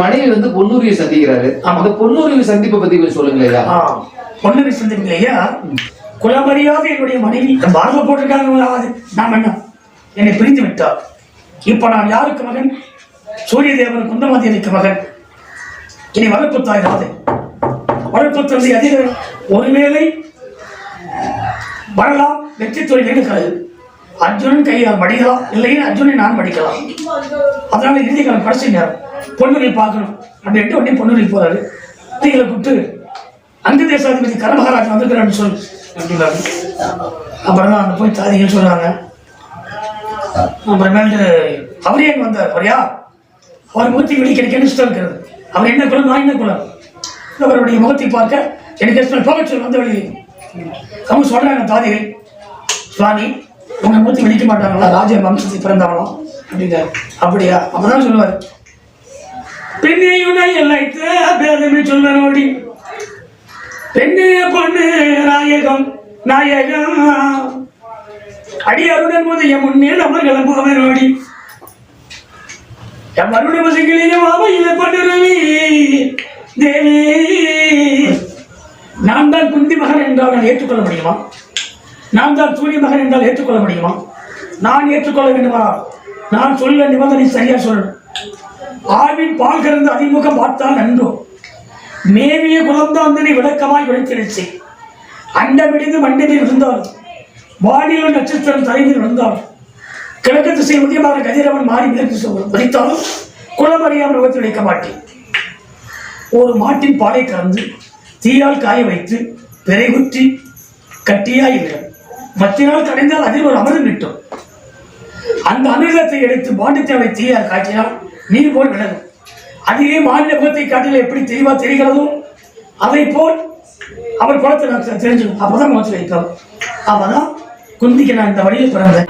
மனைவி வந்து பொன்னுரியை சந்திக்கிறாரு. அந்த பொன்னுரியை சந்திப்பை பத்தி கொஞ்சம் சொல்லுங்களேயா. பொன்னுரி சந்திப்பில்லையா, குலமரியாத என்னுடைய மனைவி பாரத போட்டிருக்காங்க. நான் என்ன என்னை பிரிந்து விட்டார். இப்ப நான் யாருக்கு மகன்? சூரிய தேவன் குந்தமாதேவிக்கு மகன். இனி வளர்ப்பு தாய் ராதை, வளர்ப்பு தந்தை அதிக ஒருவேளை வரலாம். வெற்றி தொழில் எடுக்கிறது. அர்ஜுனன் கையால் மடிக்கலாம், இல்லைன்னு அர்ஜுனை நான் மடிக்கலாம். அதனால இறுதி காலம் கடைசி நேரம் பொன்னுரை பார்க்கணும் அப்படின்ட்டு உடனே பொன்னுரை போறாரு. நீங்களை கூப்பிட்டு அங்க தேசாதிபதி கரமகாராஜ் வந்திருக்கிறான்னு சொல்லு அப்படின்னாரு. அப்புறம் தான் அந்த போய் தாதிகள் சொல்றாங்க. அப்புறமேட்டு அவரே அங்கே வந்தார். அவரையா அவர் முகத்தை வெளியே கிடைக்க இஷ்டம் இருக்கிறது. அவர் என்ன குலம், நான் என்ன குலம்? அவருடைய முகத்தை பார்க்க எனக்கு இஷ்டம். போக சொல்லு வந்த வழி. அவங்க சொல்றாங்க தாதிகள், சுவாமி உங்க முகத்தை வெளிக்க மாட்டாங்களா, ராஜ வம்சத்தை பிறந்தவங்களும் அப்படிங்க. அப்படியா? அப்பதான் சொல்லுவார், பெண்ணையுனை எல்லைத்த பேதமே சொல்ல நோடி, பெண்ணே பொண்ணு நாயகம் நாயகம் அடியாருடன் முதைய முன்னே அமர்கள் போவே நோடி, என் மருட வசங்களையும் அவையில பண்ணுறவி தேவி. நான் தான் குந்தி மகன் என்றால் நான் ஏற்றுக்கொள்ள முடியுமா? நான் தான் சூரிய மகன் என்றால் ஏற்றுக்கொள்ள முடியுமா? நான் ஏற்றுக்கொள்ள வேண்டுமா? நான் சொல்ல நிபந்தனை சரியா சொல்லணும். ஆவின் பால் கறந்து அறிமுகம் பார்த்தால் நன்றோ, மேவிய குழந்தாந்தனை விளக்கமாய் விளைத்திருச்சு. அண்டமிடிந்து மண்டலில் விழுந்தார், வானிலும் நட்சத்திரம் தலைமையில் விழுந்தார், கிழக்கு திசை உதயமாக கதிரவன் மாறி மேற்கு வலித்தாலும் குளமறியாமல் முகத்தில் வைக்க மாட்டேன். ஒரு மாட்டின் பாலை கறந்து தீயால் காய வைத்து பிறைகுற்றி கட்டியாய் விட மத்தினால் கடைந்தால் அதில் ஒரு அமிர்தம் கிட்டும். அந்த அமிர்தத்தை எடுத்து பாண்டித்தேவை தீயால் காய்ச்சினால் நீர் போல் விலகும். அதிலே மாநில முகத்தை காட்டில எப்படி தெளிவா தெரிகிறதோ அதை போல் அவர் குளத்தை நான் தெரிஞ்சுக்கணும். அப்பதான் முகத்தில் வைக்கலாம். அப்பதான் குந்திக்கு நான் இந்த வழியில் பிறந்தேன்.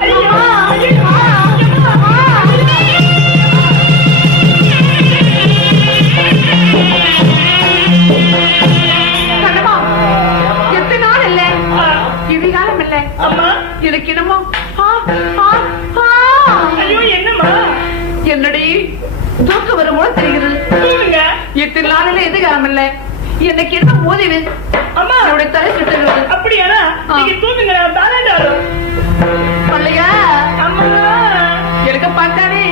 எனக்கு என்னமோ என்னடி தூக்கம் வரும்போது தெரிகிறது. எத்தனை நாளில எது காமில்ல, எனக்கு என்ன மோதிவு அம்மா என்னுடைய தலை சுட்டுகிறது. அப்படியானா நீங்க தூங்குங்க, பள்ளையா அம்மா எனக்கு பார்த்தானே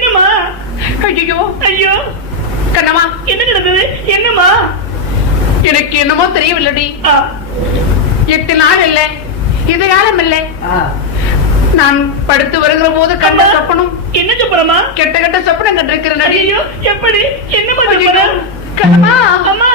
என்னம்மா? ஐயோ ஐயோ கண்ணம்மா, என்ன நடந்தது? என்னம்மா? எனக்கு என்னமோ தெரியவில்லடி. 8 நாள் இல்ல, இது காலம் இல்ல. நான் படுத்து வருகிற போது கண்ட சொப்பனம். என்ன சொப்பனமா? கெட்ட கெட்ட சொப்பனம் கண்டிருக்கிறேன். ஐயோ, எப்படி? என்ன பண்ணுறீங்க? கண்ணம்மா, அம்மா,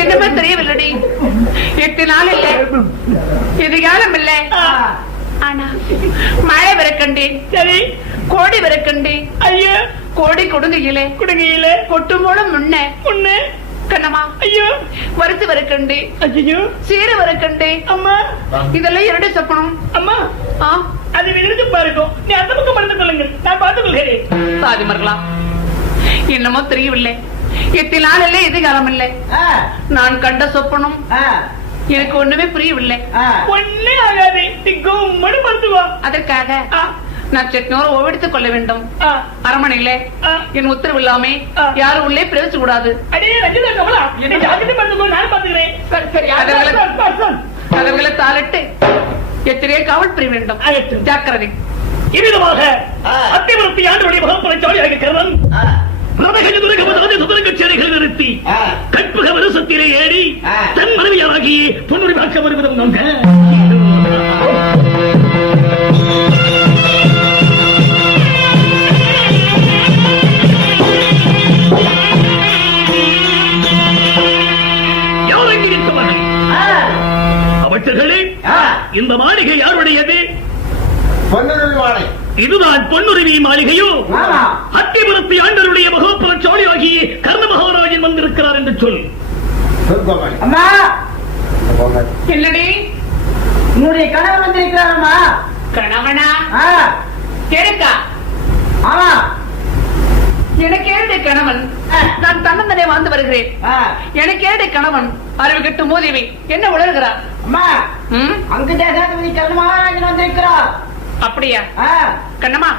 என்னமே தெரியவில்லடி. 8 நாள் இல்ல, எதிர்காலம் இல்ல. ஆனா மழை வரக்கண்டேன். சரி, கோடி வரக்கண்டேன். ஐயோ, கோடி கொடுங்கையிலே கொடுங்கையிலே கொட்டும் போல முன்ன முன்ன கண்ணம்மா. ஐயோ, வரிசை வரக்கண்டே. ஐயோ, சீர வரக்கண்டே. அம்மா, இதெல்லாம் இரண்டு சொப்பனம். அம்மா, அது விழுந்து பாருக்கும். நீ அந்த பக்கம் மறந்து கொள்ளுங்கள், நான் பார்த்துக் கொள்கிறேன். சாதி மர்களா, என்னமோ தெரியவில்லை. 8 நாள் இல்ல, எதிர்காலம் இல்லை. நான் கண்ட சொப்பனம் எனக்கு ஒண்ணுமே புரியவில்லை. ஒண்ணே ஆகாது, நீ கும்மனு படுத்துவா. அதற்காக நான் செட்னோர் ஓவெடுத்துக் கொள்ள வேண்டும். அரமனையிலே என் உத்தரவு இல்லாமே யாரும் உள்ளே பிரவேசிக்க கூடாது. கதவுகளை தாளிட்டு எத்திரையே காவல் புரிய வேண்டும். ஜாக்கிரதை. இவ்விதமாக அத்தியவரத்தி ஆண்டுடைய வகுப்பறை ஜாலியாக கருவன் நிறுத்தி கற்பக வருஷத்திலே ஏறி தன் மனைவியாகி பொன்னுரை வாக்க வருவதும் நோங்க. அவர்களே, இந்த மாளிகை யாருடையது? இதுதான் பொன்னுரிமை மாளிகையோ? அத்திபுரத்தி ஆண்டருடைய மகோத்சவ சோழியாகி கர்ண மகாராஜன் வந்திருக்கிறார் என்று சொல். என்னடி உன்னுடைய கணவர் வந்திருக்கிறாரம்மா. கணவனா? கேளுக்கா. ஆமா, எனக்கு ஏழு கணவன். நான் தன்னந்தனே வாழ்ந்து வருகிறேன். எனக்கு ஏழு கணவன். அறிவு கட்டு மோதிவி என்ன உணர்கிறார்? அம்மா, அங்கு தேசாதிபதி கர்ண மகாராஜன் வந்திருக்கிறார். அப்படியா? கண்ணம்மா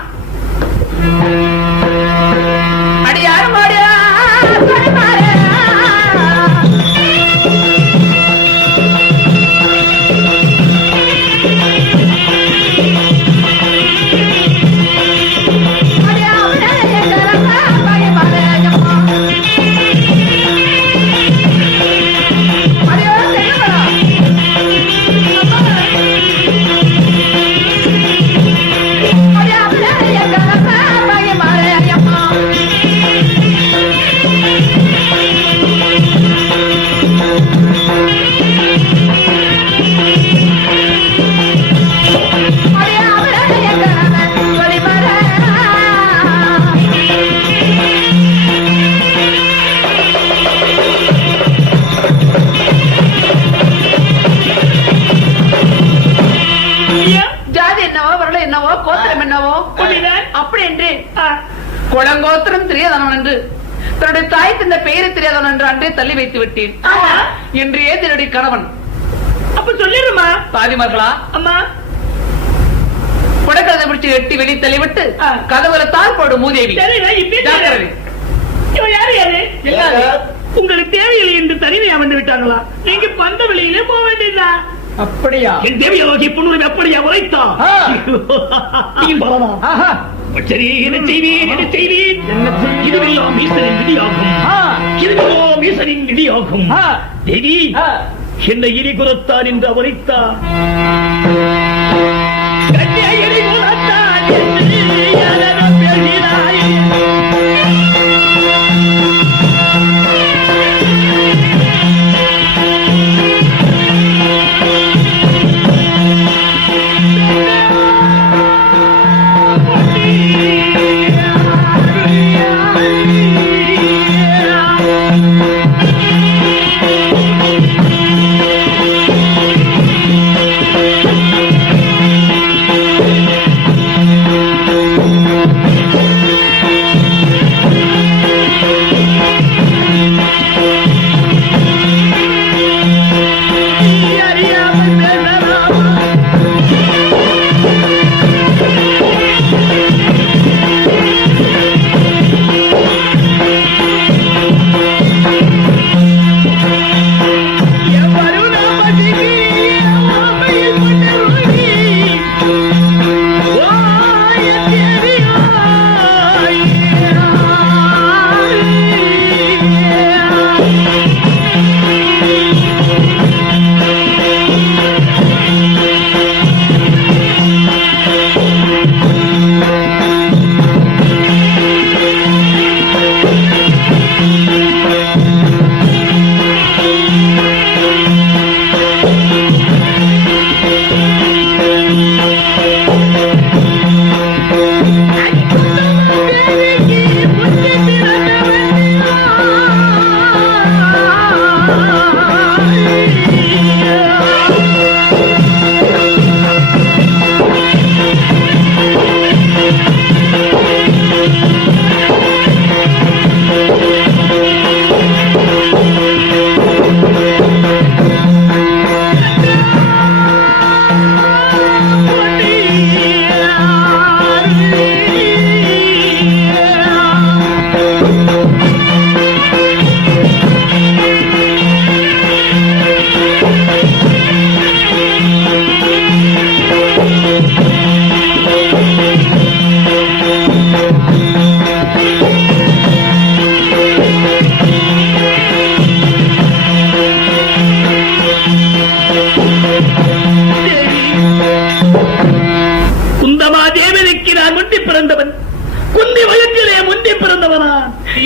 அடி யாரும் மாடியா அப்படி என்று குளங்கோத்திரம் தெரியாதவன் என்று தன்னுடைய தாய் தந்த பெயரை தெரியாதவன் என்று அன்றே தள்ளி வைத்து விட்டேன். இன்றையே தன்னுடைய கணவன். அப்ப சொல்லிடுமா தாதிமார்களா? அம்மா, குடக்கதை பிடிச்சு எட்டி வெளி தள்ளிவிட்டு கதவுல தாழ் போடு மூதேவி. உங்களுக்கு தேவையில்லை என்று தனிமையா வந்து விட்டாங்களா? நீங்க பந்த வெளியிலே போக வேண்டியதா? அப்படியா? என் தேவியாகி பொண்ணுரை அப்படியா உரைத்தா? சரி, என்ன செய்வீன்? என்ன செய்வீன்? இதுவெல்லாம் ஈசனின் விதியாகும். இதுவெல்லாம் ஈசனின் விதியாகும். தேவி, என்னை இனி குரத்தான் என்று உரைத்தார்.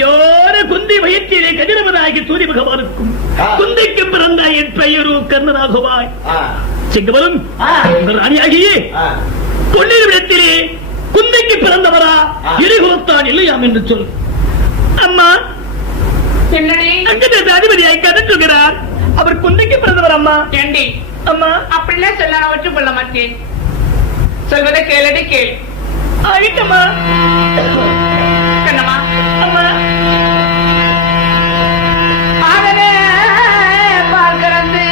யார குந்தி வயிற்றிலே கதிரவனாகி சூரிய பகவானுக்கும் குந்திக்கு பிறந்த என் பெயரோ கர்ணனாகுவாய். சிங்கவரும் ராணியாகியே பொன்னிடத்திலே குந்திக்கு பிறந்தவரா எரிகுலத்தான் இல்லையாம் என்று சொல். அம்மா என்னடி அங்கத அதிபதியாய் கதற்றுகிறார். அவர் குந்திக்கு பிறந்தவர் அம்மா. ஏண்டி அம்மா அப்படிலாம் சொல்ல நான் ஒற்றுக்கொள்ள மாட்டேன். சொல்வதை கேளடி கேள். ஆயிட்டம்மா. கண்ணம்மா அம்மா ஆகவே பால் கறந்து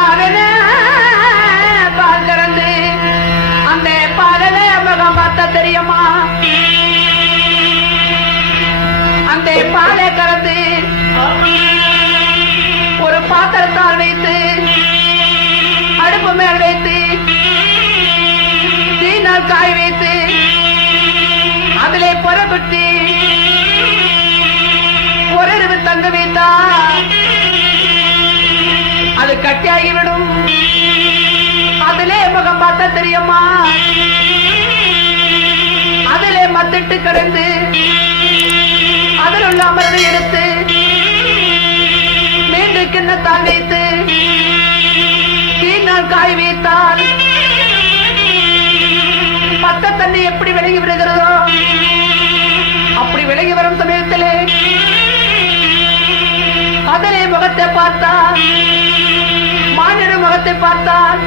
ஆகவே பால் கறந்து அந்த பாலனை முகம் பார்த்தா தெரியுமா? அந்த பாலை கறந்து ஒரு பாத்திரத்தால் வைத்து அடுப்பு மேல் வைத்து தீனால் காய வைத்து அதிலே புறப்பட்டு ஒரு இரவு தங்க வைத்தா அது கட்டியாகிவிடும். அதிலே முகம் பார்த்தா தெரியுமா? அதிலே மத்திட்டு கிடந்து அதில் உள்ள அமர்வை எடுத்து மீண்டும் கிண்ணத்தால் வைத்து தீனால் காய் வைத்தால் பத்த தண்ணி எப்படி விலகி விடுகிறதோ அப்படி விலகி வரும் சமயத்திலே அதிலே முகத்தை பார்த்தால் மானிட முகத்தை பார்த்தால்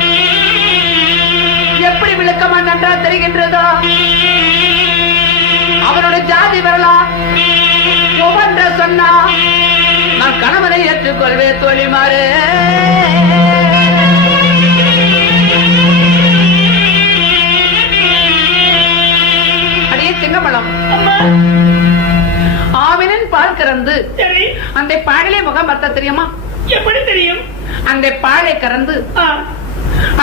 எப்படி விளக்கமா நன்றா தெரிகின்றதோ அவருடைய ஜாதி வரலாம் ஒவ்வொன்ற சொன்னா நான் கணவனை ஏற்றுக்கொள்வே தோழிமாறு. அடியே சிங்கமலம் ஆவினின் பால் கறந்து அந்த பாலிலே முகம் பார்த்தா தெரியுமா? எப்படி தெரியும்? அந்த பாலை கறந்து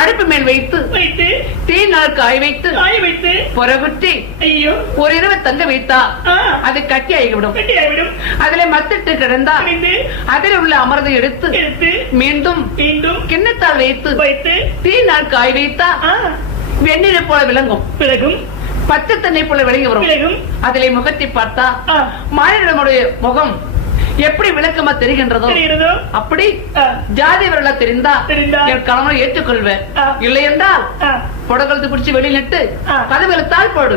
அடுப்பு மேல் வைத்து தீனால் காய வைத்து புறகுட்டி ஐயோ ஒரு இரவு தங்க வைத்தா அது கட்டி ஆகிவிடும். அதிலே மத்திட்டு கிடந்தா அதில் உள்ள அமர்ந்து எடுத்து மீண்டும் கிண்ணத்தால் வைத்து தீனால் காய வைத்தா வெந்நீரை போல விளங்கும். பச்சை தண்ணை போல விளங்கி வரும். அதிலே முகத்தை பார்த்தா மாநிலமுடைய முகம் எப்படி விளக்கமா தெரிகின்றதோ அப்படி ஜாதி வரலா தெரிந்தா என் கணவனை ஏற்றுக்கொள்வேன். இல்லை என்றால் புடகலத்து பிடிச்சு வெளியிட்டு கதவுல தாழ் போடு.